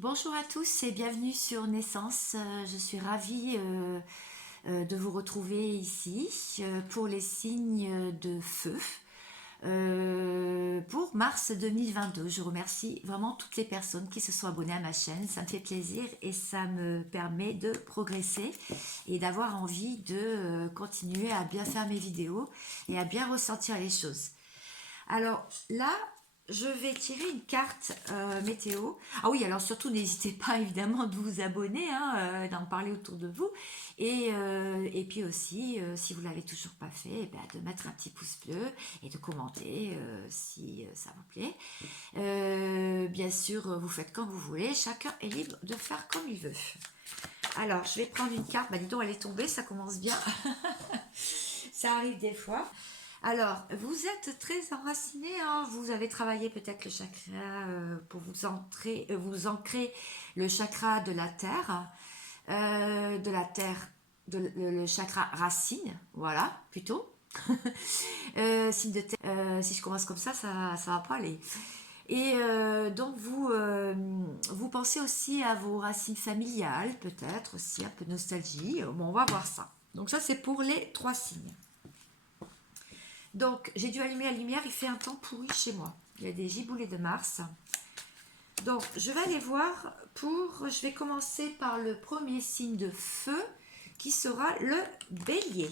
Bonjour à tous et bienvenue sur Naissance. Je suis ravie de vous retrouver ici pour les signes de feu pour mars 2022. Je remercie vraiment toutes les personnes qui se sont abonnées à ma chaîne. Ça me fait plaisir et ça me permet de progresser et d'avoir envie de continuer à bien faire mes vidéos et à bien ressentir les choses. Alors là, je vais tirer une carte météo. Ah oui, alors surtout n'hésitez pas évidemment de vous abonner, hein, d'en parler autour de vous. Et puis aussi, si vous ne l'avez toujours pas fait, eh ben, de mettre un petit pouce bleu et de commenter si ça vous plaît. Bien sûr, vous faites comme vous voulez, chacun est libre de faire comme il veut. Alors, je vais prendre une carte, bah dis donc elle est tombée, ça commence bien. Ça arrive des fois. Alors, vous êtes très enraciné, hein, vous avez travaillé peut-être le chakra pour vous ancrer le chakra de la terre, le chakra racine, voilà, plutôt. Signe de terre, si je commence comme ça va pas aller. Et donc vous pensez aussi à vos racines familiales, peut-être aussi un peu de nostalgie. Bon, on va voir ça. Donc ça c'est pour les trois signes. Donc, j'ai dû allumer la lumière, il fait un temps pourri chez moi. Il y a des giboulées de Mars. Donc, je vais aller voir je vais commencer par le premier signe de feu, qui sera le bélier.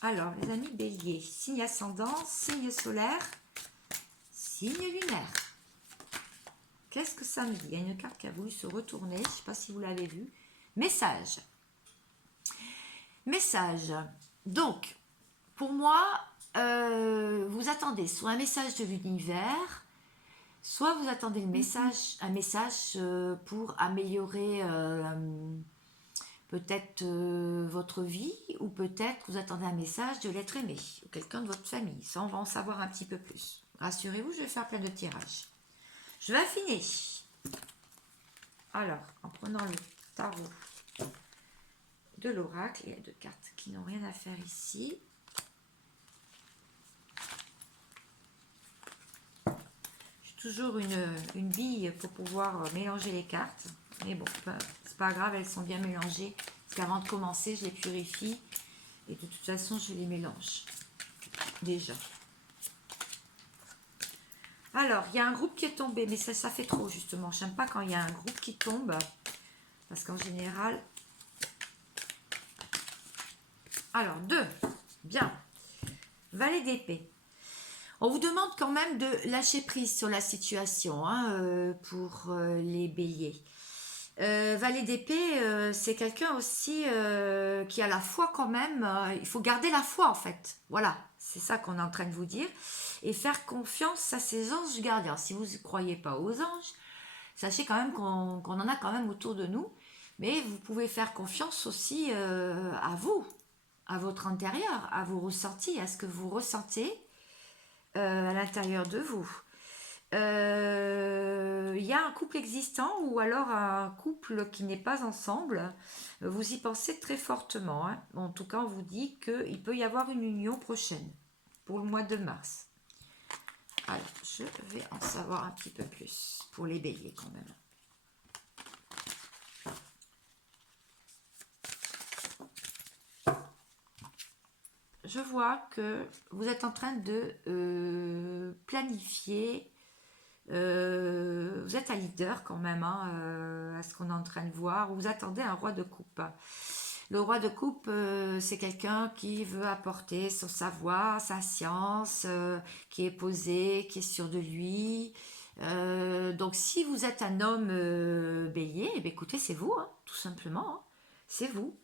Alors, les amis bélier, signe ascendant, signe solaire, signe lunaire. Qu'est-ce que ça me dit? Il y a une carte qui a voulu se retourner, je ne sais pas si vous l'avez vu. Message. Message. Donc, pour moi, vous attendez soit un message de l'univers, soit vous attendez un message pour améliorer peut-être votre vie, ou peut-être vous attendez un message de l'être aimé, ou quelqu'un de votre famille. Ça, on va en savoir un petit peu plus. Rassurez-vous, je vais faire plein de tirages. Je vais affiner. Alors, en prenant le tarot de l'oracle, il y a deux cartes qui n'ont rien à faire ici. Toujours une bille pour pouvoir mélanger les cartes. Mais bon, c'est pas grave, elles sont bien mélangées. Parce qu'avant de commencer, je les purifie. Et de toute façon, je les mélange. Déjà. Alors, il y a un groupe qui est tombé. Mais ça fait trop, justement. J'aime pas quand il y a un groupe qui tombe. Parce qu'en général... Alors, deux. Bien. Valet d'épée. On vous demande quand même de lâcher prise sur la situation hein, pour les béliers. Valet d'épée, c'est quelqu'un aussi qui a la foi quand même. Il faut garder la foi en fait. Voilà, c'est ça qu'on est en train de vous dire. Et faire confiance à ses anges gardiens. Si vous ne croyez pas aux anges, sachez quand même qu'on en a quand même autour de nous. Mais vous pouvez faire confiance aussi à vous, à votre intérieur, à vos ressentis, à ce que vous ressentez à l'intérieur de vous. Il y a un couple existant ou alors un couple qui n'est pas ensemble, vous y pensez très fortement. Hein. En tout cas, on vous dit qu'il peut y avoir une union prochaine pour le mois de mars. Alors, je vais en savoir un petit peu plus pour les béliers quand même. Je vois que vous êtes en train de planifier. Vous êtes un leader quand même, hein, à ce qu'on est en train de voir. Vous attendez un roi de coupe. Le roi de coupe, c'est quelqu'un qui veut apporter son savoir, sa science, qui est posé, qui est sûr de lui. Donc si vous êtes un homme bélier, eh bien, écoutez, c'est vous, hein, tout simplement. Hein. C'est vous.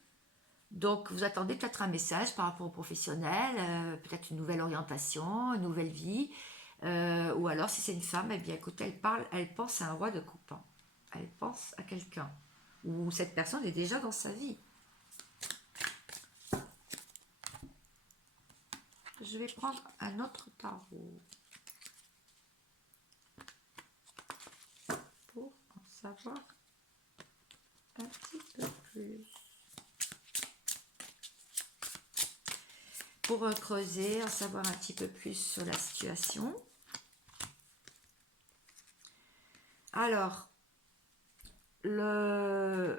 Donc, vous attendez peut-être un message par rapport au professionnel, peut-être une nouvelle orientation, une nouvelle vie. Ou alors, si c'est une femme, eh bien, écoutez, elle pense à un roi de coupe. Hein. Elle pense à quelqu'un. Ou cette personne est déjà dans sa vie. Je vais prendre un autre tarot. Pour en savoir un petit peu plus. Pour creuser, en savoir un petit peu plus sur la situation. Alors, l'as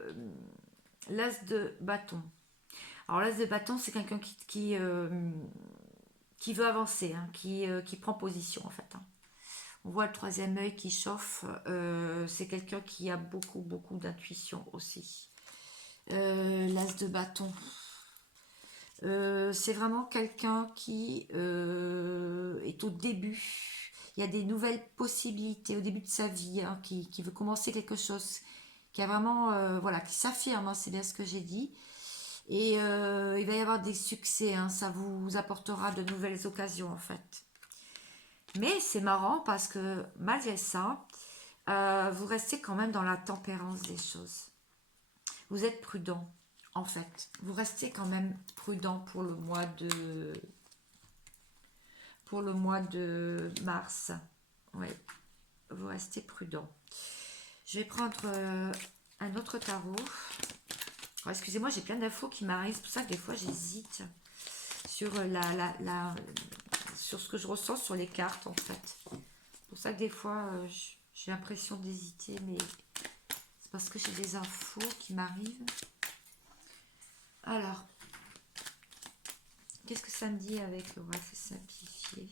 de bâton. Alors l'as de bâton, c'est quelqu'un qui veut avancer, hein, qui prend position en fait, hein. On voit le troisième œil qui chauffe. C'est quelqu'un qui a beaucoup, beaucoup d'intuition aussi. L'as de bâton. C'est vraiment quelqu'un qui est au début. Il y a des nouvelles possibilités au début de sa vie, hein, qui veut commencer quelque chose, qui a vraiment, voilà, qui s'affirme, hein, c'est bien ce que j'ai dit. Et il va y avoir des succès, hein, ça vous apportera de nouvelles occasions en fait. Mais c'est marrant parce que malgré ça, vous restez quand même dans la tempérance des choses. Vous êtes prudent, en fait. Vous restez quand même prudent pour le mois de mars. Oui, vous restez prudent. Je vais prendre un autre tarot. Alors, excusez-moi, j'ai plein d'infos qui m'arrivent. C'est pour ça que des fois, j'hésite sur sur ce que je ressens sur les cartes, en fait. C'est pour ça que des fois, j'ai l'impression d'hésiter, mais c'est parce que j'ai des infos qui m'arrivent. Alors, qu'est-ce que ça me dit avec le reste simplifié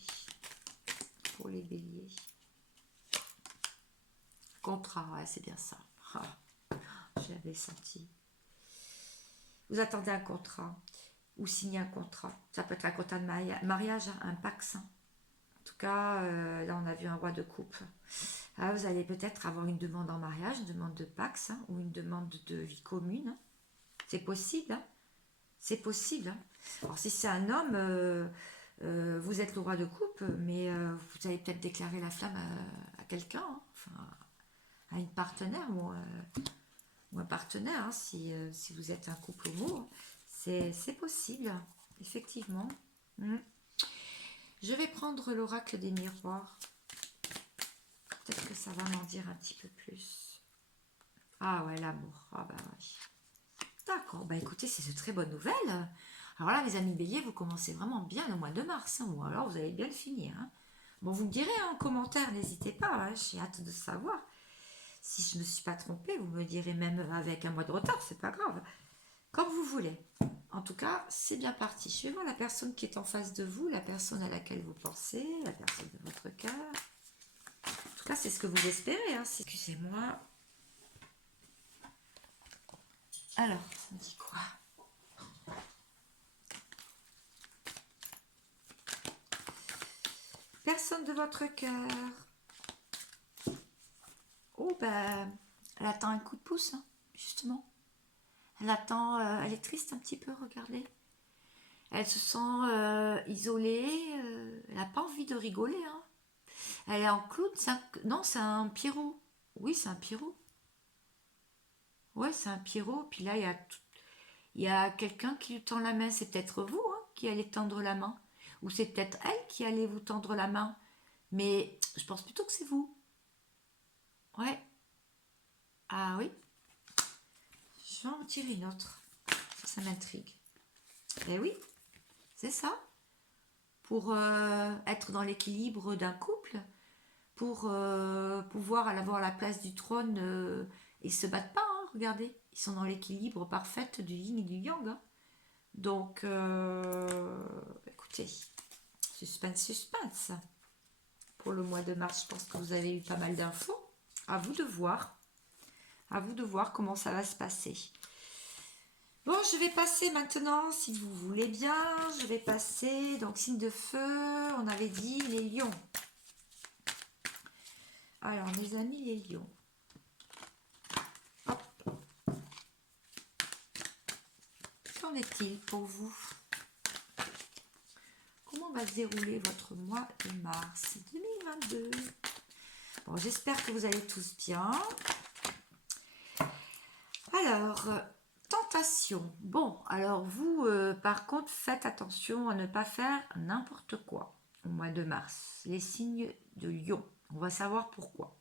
pour les béliers? Contrat, ouais, c'est bien ça. Ah, j'avais senti. Vous attendez un contrat ou signez un contrat. Ça peut être un contrat de mariage, un pax. En tout cas, là, on a vu un roi de coupe. Ah, vous allez peut-être avoir une demande en mariage, une demande de pax, hein, ou une demande de vie commune. Hein. C'est possible. Hein. C'est possible. Hein. Alors, si c'est un homme, vous êtes le roi de coupe, mais vous allez peut-être déclarer la flamme à quelqu'un, hein, enfin, à une partenaire ou un partenaire, hein, si vous êtes un couple homo. C'est possible, effectivement. Je vais prendre l'oracle des miroirs. Peut-être que ça va m'en dire un petit peu plus. Ah ouais, l'amour. Ah bah oui. D'accord, bah écoutez, c'est de très bonnes nouvelles. Alors là, les amis béliers, vous commencez vraiment bien le mois de mars, hein, ou alors vous allez bien le finir. Hein. Bon, vous me direz en commentaire, n'hésitez pas, hein, j'ai hâte de savoir. Si je ne me suis pas trompée, vous me direz même avec un mois de retard, c'est pas grave. Comme vous voulez. En tout cas, c'est bien parti. Je vais voir la personne qui est en face de vous, la personne à laquelle vous pensez, la personne de votre cœur. En tout cas, c'est ce que vous espérez. Hein. Excusez-moi. Alors, ça me dit quoi? Personne de votre cœur. Oh, ben, elle attend un coup de pouce, hein, justement. Elle attend, elle est triste un petit peu, regardez. Elle se sent isolée, elle n'a pas envie de rigoler. Hein. Elle est en clown, non, c'est un Pierrot. Oui, c'est un Pierrot. Ouais, c'est un Pierrot. Puis là, il y a quelqu'un qui lui tend la main. C'est peut-être vous, hein, qui allez tendre la main. Ou c'est peut-être elle qui allait vous tendre la main. Mais je pense plutôt que c'est vous. Ouais. Ah oui. Je vais en tirer une autre. Ça m'intrigue. Eh oui, c'est ça. Pour être dans l'équilibre d'un couple, pour pouvoir avoir la place du trône, ils se battent pas, hein, regardez. Ils sont dans l'équilibre parfait du yin et du yang. Hein. Donc, écoutez, suspense, suspense. Pour le mois de mars, je pense que vous avez eu pas mal d'infos. À vous de voir. À vous de voir comment ça va se passer. Bon, je vais passer maintenant, si vous voulez bien, je vais passer, donc signe de feu, on avait dit les lions. Alors, mes amis, les lions. Hop. Qu'en est-il pour vous? Comment va se dérouler votre mois de mars 2022? Bon, j'espère que vous allez tous bien. Alors, tentation. Bon, alors vous, par contre, faites attention à ne pas faire n'importe quoi au mois de mars. Les signes de lion. On va savoir pourquoi.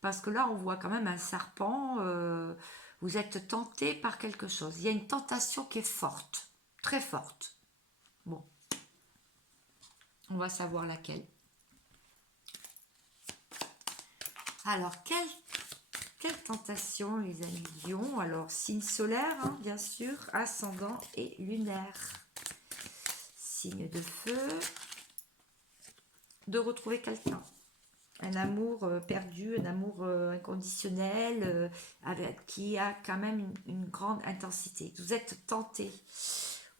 Parce que là, on voit quand même un serpent. Vous êtes tenté par quelque chose. Il y a une tentation qui est forte. Très forte. Bon. On va savoir laquelle. Alors, quelle tentation, les amis Lion. Alors, signe solaire, hein, bien sûr, ascendant et lunaire. Signe de feu. De retrouver quelqu'un. Un amour perdu, un amour inconditionnel, qui a quand même une grande intensité. Vous êtes tenté.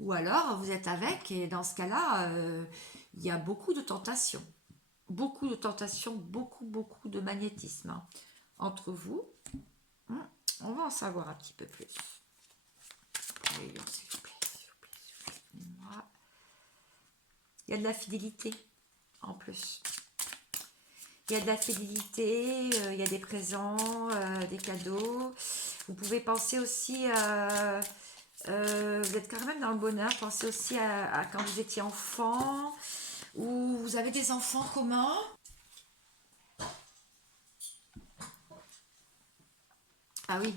Ou alors, vous êtes avec, et dans ce cas-là, il y a beaucoup de tentations. Beaucoup de tentations, beaucoup de magnétisme, hein, entre vous. On va en savoir un petit peu plus. S'il vous plaît, s'il vous plaît, s'il vous plaît. Il y a de la fidélité, en plus. Il y a de la fidélité, il y a des présents, des cadeaux. Vous pouvez penser aussi, vous êtes quand même dans le bonheur, pensez aussi à quand vous étiez enfant, ou vous avez des enfants communs. Ah oui,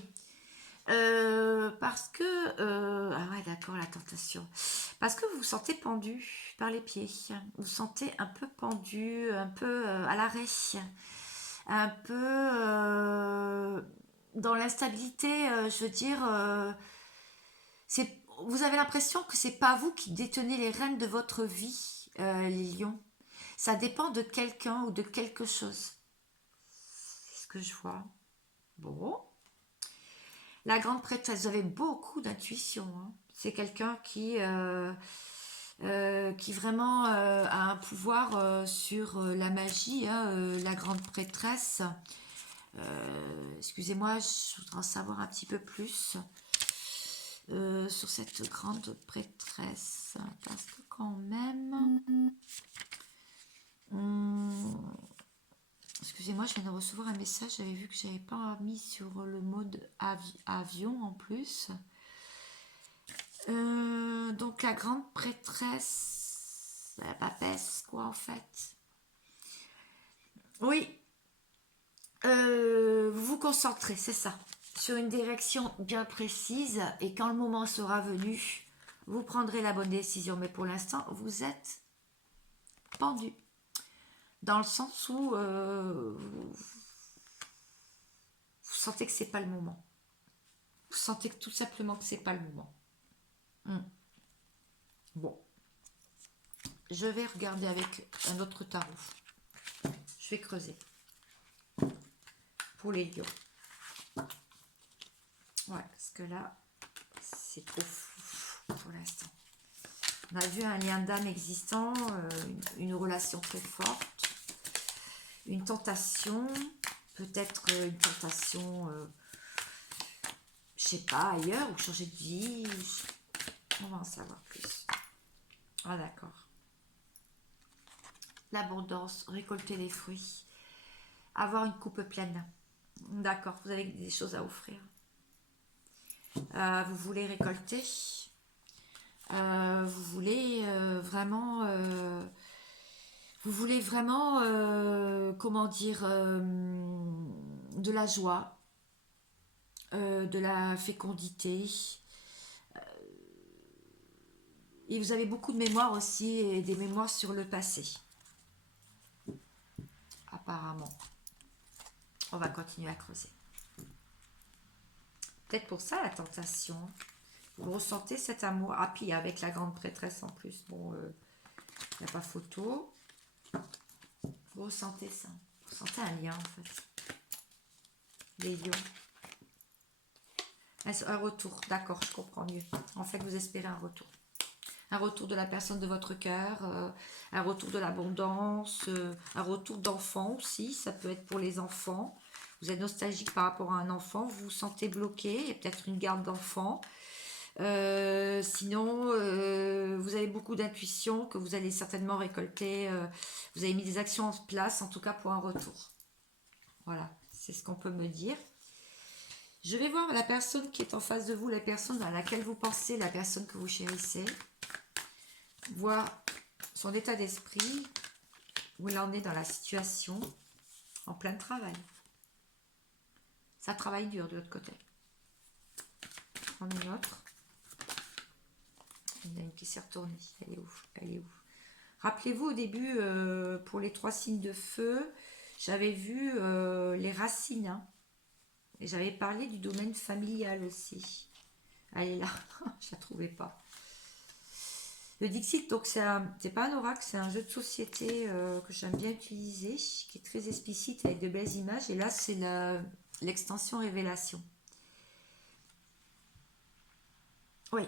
parce que, ah ouais d'accord, la tentation. Parce que vous vous sentez pendu par les pieds. Vous vous sentez un peu pendu, un peu à l'arrêt. Un peu dans l'instabilité, je veux dire, vous avez l'impression que c'est pas vous qui détenez les rênes de votre vie, les lions. Ça dépend de quelqu'un ou de quelque chose. C'est ce que je vois. Bon. La grande prêtresse, vous avez beaucoup d'intuition, hein. C'est quelqu'un qui vraiment a un pouvoir sur la magie, hein, la grande prêtresse. Excusez-moi, je voudrais en savoir un petit peu plus sur cette grande prêtresse. Parce que quand même... excusez-moi, je viens de recevoir un message. J'avais vu que j'avais pas mis sur le mode avion en plus. Donc la grande prêtresse, la papesse, quoi en fait. Oui, vous vous concentrez, c'est ça, sur une direction bien précise, et quand le moment sera venu, vous prendrez la bonne décision. Mais pour l'instant, vous êtes pendu, dans le sens où vous sentez que c'est pas le moment. Vous sentez que tout simplement que c'est pas le moment. Bon, je vais regarder avec un autre tarot. Je vais creuser pour les lions. Ouais, parce que là, c'est trop fou pour l'instant. On a vu un lien d'âme existant, une relation très forte, une tentation, peut-être une tentation, je sais pas, ailleurs, ou changer de vie. On va en savoir plus. Ah d'accord. L'abondance, récolter les fruits, avoir une coupe pleine. D'accord, vous avez des choses à offrir. Vous voulez récolter, vous voulez vraiment, comment dire, de la joie, de la fécondité, et vous avez beaucoup de mémoire aussi, et des mémoires sur le passé, apparemment. On va continuer à creuser. Peut-être pour ça la tentation. Vous ressentez cet amour. Ah, puis avec la grande prêtresse en plus. Bon, il n'y a pas photo. Vous ressentez ça. Vous ressentez un lien en fait. Les lions. Un retour. D'accord, je comprends mieux. En fait, vous espérez un retour. Un retour de la personne de votre cœur. Un retour de l'abondance. Un retour d'enfant aussi. Ça peut être pour les enfants. Vous êtes nostalgique par rapport à un enfant. Vous vous sentez bloqué. Il y a peut-être une garde d'enfant. Sinon, vous avez beaucoup d'intuition que vous allez certainement récolter. Vous avez mis des actions en place, en tout cas pour un retour. Voilà, c'est ce qu'on peut me dire. Je vais voir la personne qui est en face de vous, la personne à laquelle vous pensez, la personne que vous chérissez. Voir son état d'esprit, où il en est dans la situation, en plein travail. Ça travaille dur de l'autre côté. On est une autre. Il y en a une qui s'est retournée. Elle est où? Elle est où? Rappelez-vous au début, pour les 3 signes de feu, j'avais vu les racines. Hein. Et j'avais parlé du domaine familial aussi. Elle est là, je la trouvais pas. Le Dixit, donc c'est pas un oracle, c'est un jeu de société que j'aime bien utiliser, qui est très explicite avec de belles images. Et là, c'est l'extension révélation. Oui,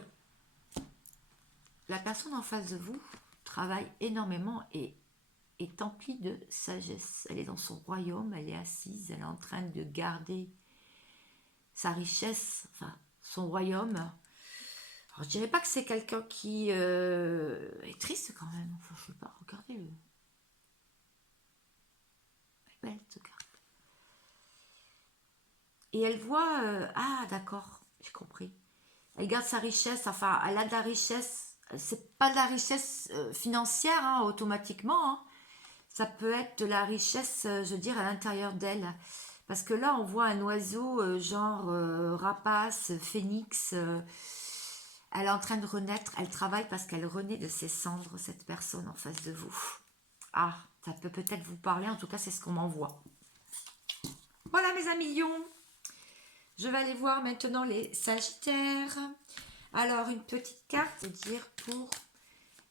la personne en face de vous travaille énormément et est emplie de sagesse. Elle est dans son royaume, elle est assise, elle est en train de garder sa richesse, enfin son royaume. Alors, je dirais pas que c'est quelqu'un qui est triste quand même. Enfin, je sais pas, regardez-le. Elle est belle cette carte. Et elle voit, ah d'accord, j'ai compris. Elle garde sa richesse, enfin, elle a de la richesse. C'est pas de la richesse financière, hein, automatiquement, hein. Ça peut être de la richesse, je veux dire, à l'intérieur d'elle. Parce que là, on voit un oiseau genre rapace, phénix. Elle est en train de renaître. Elle travaille parce qu'elle renaît de ses cendres, cette personne en face de vous. Ah, ça peut peut-être vous parler. En tout cas, c'est ce qu'on m'envoie. Voilà, mes amis lions. Je vais aller voir maintenant les sagittaires. Alors, une petite carte, c'est-à-dire pour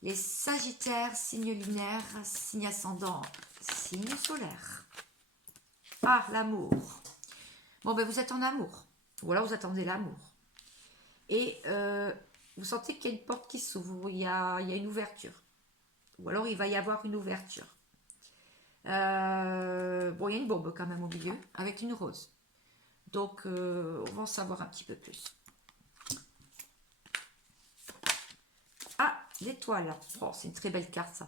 les sagittaires, signe lunaire, signe ascendant, signe solaire. Ah, l'amour. Bon, ben vous êtes en amour. Ou alors vous attendez l'amour. Et vous sentez qu'il y a une porte qui s'ouvre, il y a une ouverture. Ou alors il va y avoir une ouverture. Bon, il y a une bombe quand même au milieu, avec une rose. Donc, on va en savoir un petit peu plus. Ah, l'étoile. Oh, c'est une très belle carte, ça.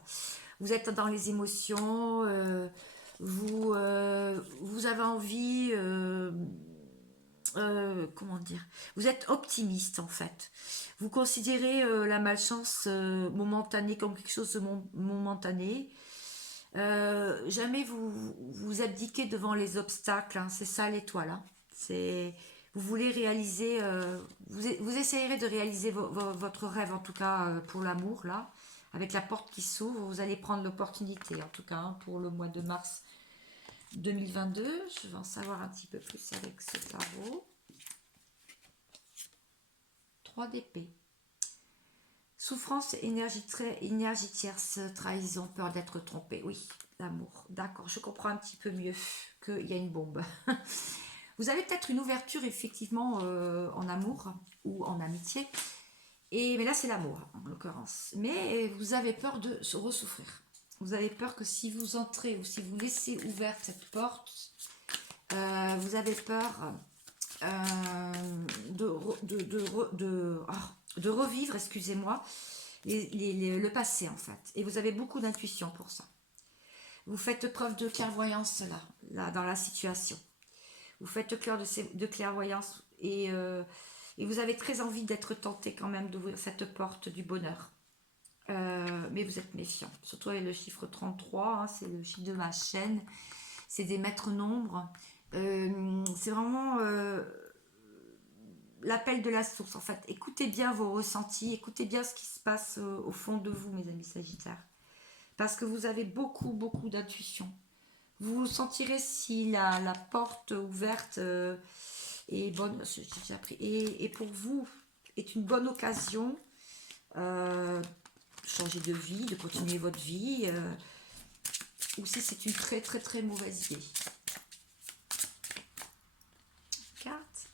Vous êtes dans les émotions, vous avez envie, comment dire, vous êtes optimiste en fait. Vous considérez la malchance momentanée comme quelque chose de momentané. Jamais vous abdiquez devant les obstacles, hein. C'est ça l'étoile, hein. Vous voulez réaliser, vous essayerez de réaliser votre rêve, en tout cas pour l'amour, là, avec la porte qui s'ouvre. Vous allez prendre l'opportunité, en tout cas, hein, pour le mois de mars 2022. Je vais en savoir un petit peu plus avec ce tarot. 3 d'épée. Souffrance, énergie tierce, trahison, peur d'être trompé. Oui, l'amour. D'accord, je comprends un petit peu mieux qu'il y a une bombe. Vous avez peut-être une ouverture, effectivement, en amour ou en amitié. Mais là, c'est l'amour, en l'occurrence. Mais vous avez peur de ressouffrir. Vous avez peur que si vous entrez ou si vous laissez ouverte cette porte, vous avez peur de revivre, excusez-moi, le passé, en fait. Et vous avez beaucoup d'intuition pour ça. Vous faites preuve de clairvoyance, là dans la situation. Vous faites cœur de clairvoyance et vous avez très envie d'être tenté quand même d'ouvrir cette porte du bonheur. Mais vous êtes méfiant. Surtout avec le chiffre 33, hein, c'est le chiffre de ma chaîne. C'est des maîtres nombres. C'est vraiment l'appel de la source. En fait, écoutez bien vos ressentis, écoutez bien ce qui se passe au fond de vous, mes amis Sagittaires. Parce que vous avez beaucoup, beaucoup d'intuition. Vous sentirez si la porte ouverte est bonne, j'ai appris, et pour vous est une bonne occasion de changer de vie, de continuer votre vie, ou si c'est une très très très mauvaise idée. Carte.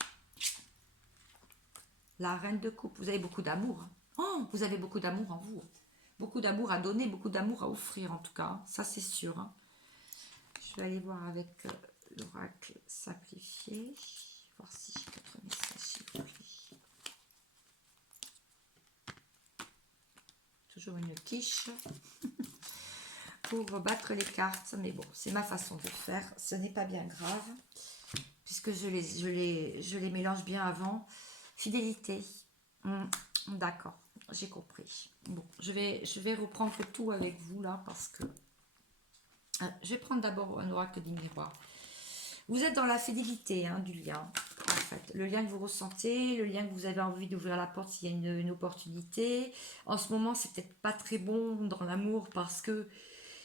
La reine de coupe. Vous avez beaucoup d'amour. Oh, vous avez beaucoup d'amour en vous. Beaucoup d'amour à donner, beaucoup d'amour à offrir en tout cas. Ça c'est sûr, hein. Je vais aller voir avec l'oracle simplifié. Voir si j'ai d'autres messages s'il vous plaît. Toujours une quiche pour battre les cartes. Mais bon, c'est ma façon de faire. Ce n'est pas bien grave. Puisque je les mélange bien avant. Fidélité. D'accord, j'ai compris. Bon, je vais reprendre tout avec vous là parce que je vais prendre d'abord un oracle du miroir. Vous êtes dans la fidélité du lien, en fait. Le lien que vous ressentez, le lien que vous avez envie d'ouvrir la porte s'il y a une opportunité. En ce moment, c'est peut-être pas très bon dans l'amour parce que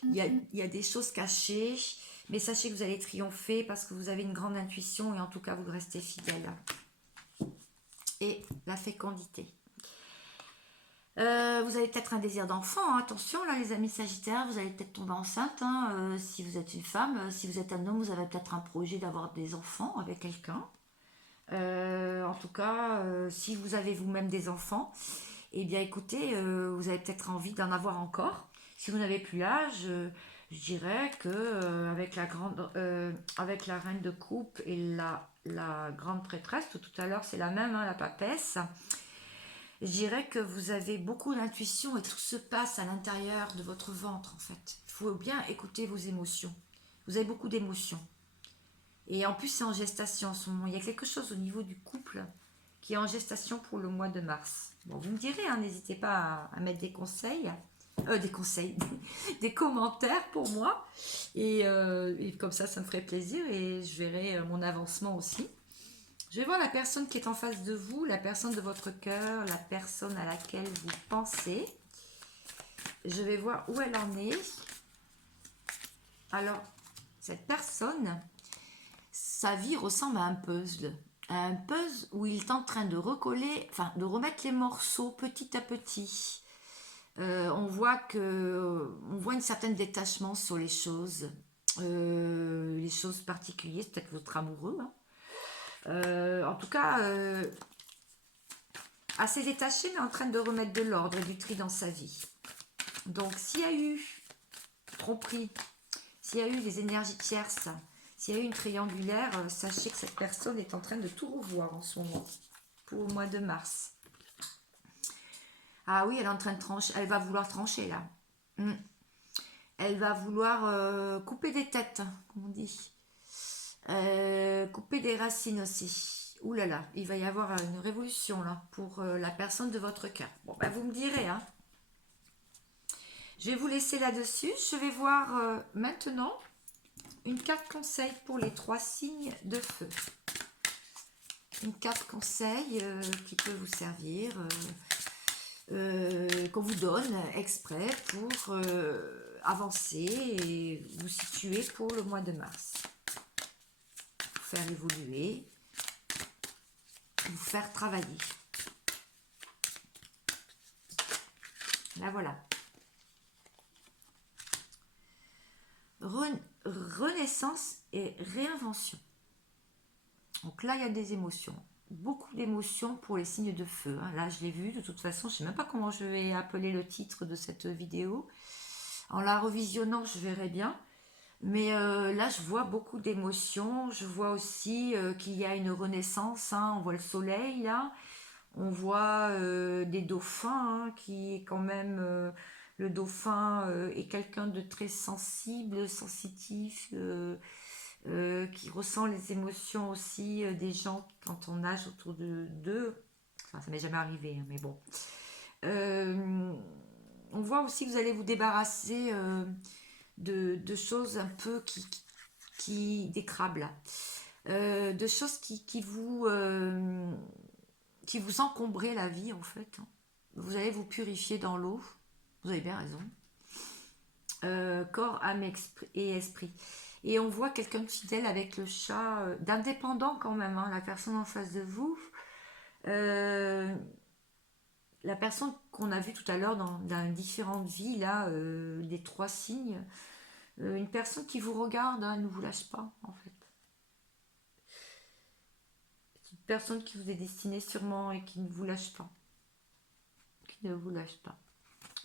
il y a des choses cachées. Mais sachez que vous allez triompher parce que vous avez une grande intuition et en tout cas, vous restez fidèle. Et la fécondité. Vous avez peut-être un désir d'enfant, hein. Attention là les amis sagittaires, vous allez peut-être tomber enceinte, hein, si vous êtes une femme, si vous êtes un homme, vous avez peut-être un projet d'avoir des enfants avec quelqu'un. En tout cas, si vous avez vous-même des enfants, eh bien écoutez, vous avez peut-être envie d'en avoir encore. Si vous n'avez plus l'âge, je dirais que avec la reine de coupe et la grande prêtresse, tout à l'heure c'est la même, hein, la papesse, je dirais que vous avez beaucoup d'intuition et tout se passe à l'intérieur de votre ventre en fait. Il faut bien écouter vos émotions. Vous avez beaucoup d'émotions. Et en plus, c'est en gestation en ce moment. Il y a quelque chose au niveau du couple qui est en gestation pour le mois de mars. Bon, vous me direz, hein, n'hésitez pas à mettre des conseils, des commentaires pour moi. Et comme ça me ferait plaisir et je verrai mon avancement aussi. Je vais voir la personne qui est en face de vous, la personne de votre cœur, la personne à laquelle vous pensez. Je vais voir où elle en est. Alors, cette personne, sa vie ressemble à un puzzle. Un puzzle où il est en train de recoller, enfin de remettre les morceaux petit à petit. On voit un certain détachement sur les choses particulières, peut-être votre amoureux. Hein. En tout cas, assez détaché, mais en train de remettre de l'ordre et du tri dans sa vie. Donc, s'il y a eu tromperie, s'il y a eu des énergies tierces, s'il y a eu une triangulaire, sachez que cette personne est en train de tout revoir en ce moment, pour le mois de mars. Ah oui, elle est en train de trancher, elle va vouloir trancher là. Elle va vouloir couper des têtes, comme on dit. Couper des racines aussi. Ouh là là, il va y avoir une révolution là pour la personne de votre cœur. Bon, bah, vous me direz, hein. Je vais vous laisser là-dessus. Je vais voir maintenant une carte conseil pour les 3 signes de feu. Une carte conseil qui peut vous servir, qu'on vous donne exprès pour avancer et vous situer pour le mois de mars. Faire évoluer, vous faire travailler. Là voilà. Renaissance et réinvention. Donc là, il y a des émotions. Beaucoup d'émotions pour les signes de feu. Hein. Là, je l'ai vu. De toute façon, je ne sais même pas comment je vais appeler le titre de cette vidéo. En la revisionnant, je verrai bien. Mais là, je vois beaucoup d'émotions. Je vois aussi qu'il y a une renaissance. Hein. On voit le soleil, là. On voit des dauphins, hein, qui est quand même... le dauphin est quelqu'un de très sensible, sensitif, qui ressent les émotions aussi des gens quand on nage autour d'eux. Enfin, ça m'est jamais arrivé, hein, mais bon. On voit aussi que vous allez vous débarrasser... de choses un peu qui des crabes là, de choses qui vous encombrent la vie en fait. Vous allez vous purifier dans l'eau, vous avez bien raison, corps, âme et esprit. Et on voit quelqu'un de fidèle avec le chat, d'indépendant quand même, hein, la personne en face de vous, la personne qu'on a vue tout à l'heure dans différentes vies là, des 3 signes, une personne qui vous regarde, hein, elle ne vous lâche pas en fait. C'est une personne qui vous est destinée sûrement et qui ne vous lâche pas. Qui ne vous lâche pas.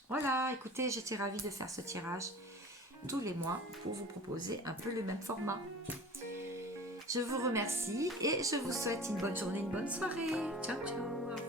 Voilà, écoutez, j'étais ravie de faire ce tirage tous les mois pour vous proposer un peu le même format. Je vous remercie et je vous souhaite une bonne journée, une bonne soirée. Ciao, ciao.